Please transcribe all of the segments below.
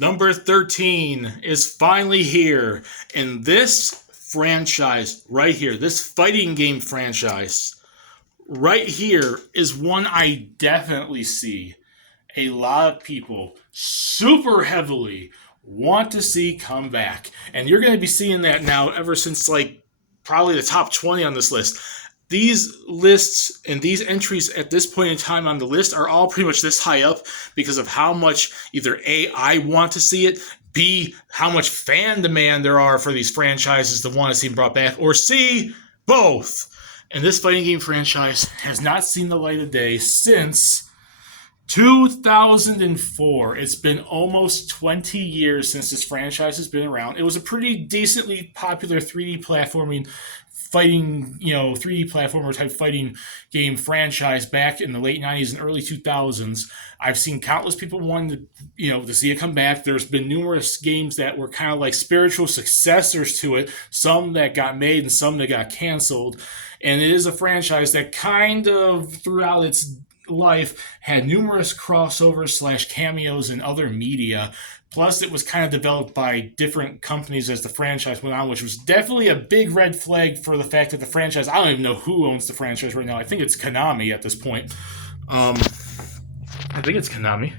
Number 13 is finally here. And this franchise right here, this fighting game franchise right here, is one I definitely see a lot of people super heavily want to see come back. And you're going to be seeing that now ever since like probably the top 20 on this list. These lists and these entries at this point in time on the list are all pretty much this high up because of how much either A, I want to see it, B, how much fan demand there are for these franchises to want to see them brought back, or C, both. And this fighting game franchise has not seen the light of day since 2004. It's been almost 20 years since this franchise has been around. It was a pretty decently popular 3D platforming fighting, 3D platformer type fighting game franchise back in the late 90s and early 2000s. I've seen countless people wanting to see it come back. There's been numerous games that were kind of like spiritual successors to it, some that got made and some that got canceled. And it is a franchise that kind of throughout its life had numerous crossovers / cameos in other media. Plus, it was kind of developed by different companies as the franchise went on, which was definitely a big red flag for the fact that the franchise, I don't even know who owns the franchise right now. I think it's Konami at this point. I think it's Konami.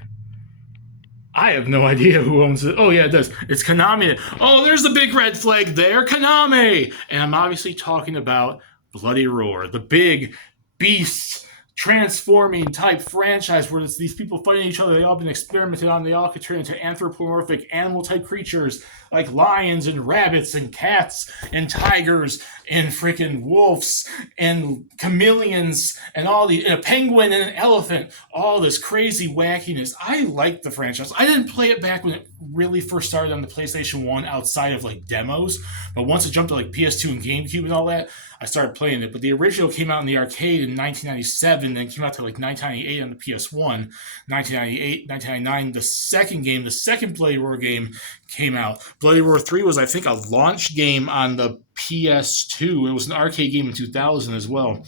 I have no idea who owns it. Oh, yeah, it does. It's Konami. Oh, there's the big red flag there, Konami! And I'm obviously talking about Bloody Roar, the big beast transforming type franchise where it's these people fighting each other. They all been experimented on. They all could turn into anthropomorphic animal type creatures like lions and rabbits and cats and tigers and freaking wolves and chameleons and and a penguin and an elephant. All this crazy wackiness. I like the franchise. I didn't play it back when it really first started on the PlayStation 1 outside of like demos, but once it jumped to like PS2 and GameCube and all that, I started playing it. But the original came out in the arcade in 1997, then came out to like 1998 on the PS1. 1998, 1999, the second game, the second Bloody Roar game came out. Bloody Roar 3 was, I think, a launch game on the PS2. It was an arcade game in 2000 as well.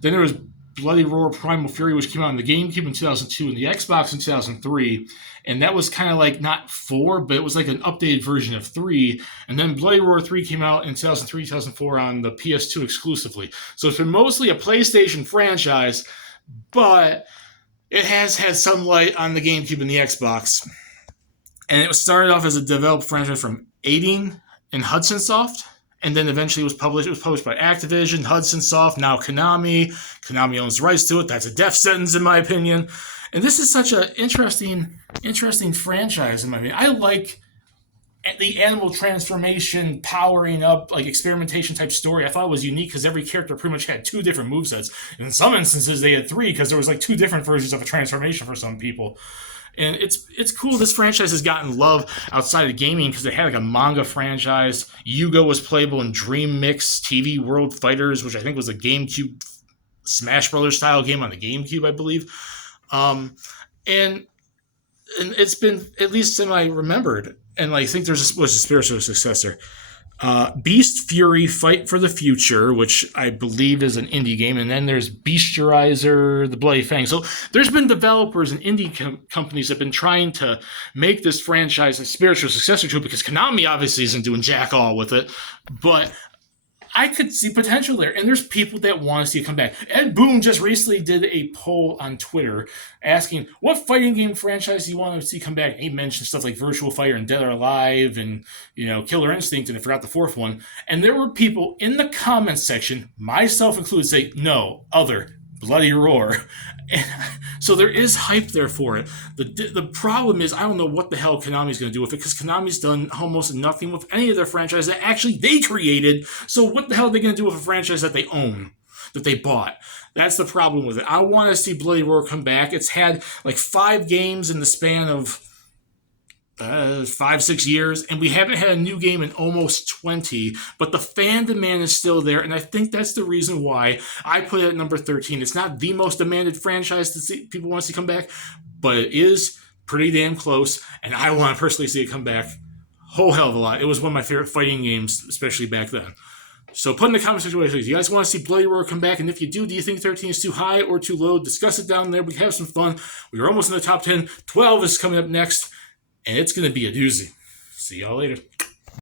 Then there was Bloody Roar Primal Fury, which came out on the GameCube in 2002 and the Xbox in 2003. And that was kind of like not 4, but it was like an updated version of 3. And then Bloody Roar 3 came out in 2003, 2004 on the PS2 exclusively. So it's been mostly a PlayStation franchise, but it has had some light on the GameCube and the Xbox. And it was started off as a developed franchise from Aiding and Hudson Soft. And then eventually it was published. It was published by Activision, Hudson Soft, now Konami. Konami owns the rights to it. That's a death sentence in my opinion. And this is such an interesting franchise in my opinion. I like the animal transformation, powering up, like experimentation type story. I thought it was unique because every character pretty much had 2 different movesets. In some instances, they had 3 because there was like 2 different versions of a transformation for some people. And it's cool. This franchise has gotten love outside of gaming because they had like a manga franchise. Yugo was playable in Dream Mix TV World Fighters, which I think was a GameCube Smash Brothers style game on the GameCube, I believe. And it's been at least semi-remembered. And I think was a spiritual successor. Beast Fury Fight for the Future, which I believe is an indie game, and then there's Beastiarizer, The Bloody Fang. So there's been developers and indie companies that have been trying to make this franchise a spiritual successor to it because Konami obviously isn't doing jack all with it, but I could see potential there, and there's people that want to see it come back. Ed Boon just recently did a poll on Twitter asking, what fighting game franchise do you want to see come back? He mentioned stuff like Virtua Fighter and Dead or Alive and, Killer Instinct, and I forgot the 4th one. And there were people in the comments section, myself included, say, no, other, Bloody Roar. And so there is hype there for it. The problem is I don't know what the hell Konami's going to do with it because Konami's done almost nothing with any of their franchises that actually they created. So what the hell are they going to do with a franchise that they own, that they bought? That's the problem with it. I want to see Bloody Roar come back. It's had like 5 games in the span of 5-6 years, and we haven't had a new game in almost 20, but the fan demand is still there, and I think that's the reason why I put it at number 13. It's not the most demanded franchise to see people want to see come back, but it is pretty damn close, and I want to personally see it come back a whole hell of a lot. It was one of my favorite fighting games, especially back then. So put in the comment section below, do you guys want to see Bloody Roar come back? And if you do you think 13 is too high or too low? Discuss it down there. We can have some fun. We are almost in the top 10. 12 is coming up next. and it's going to be a doozy. See y'all later.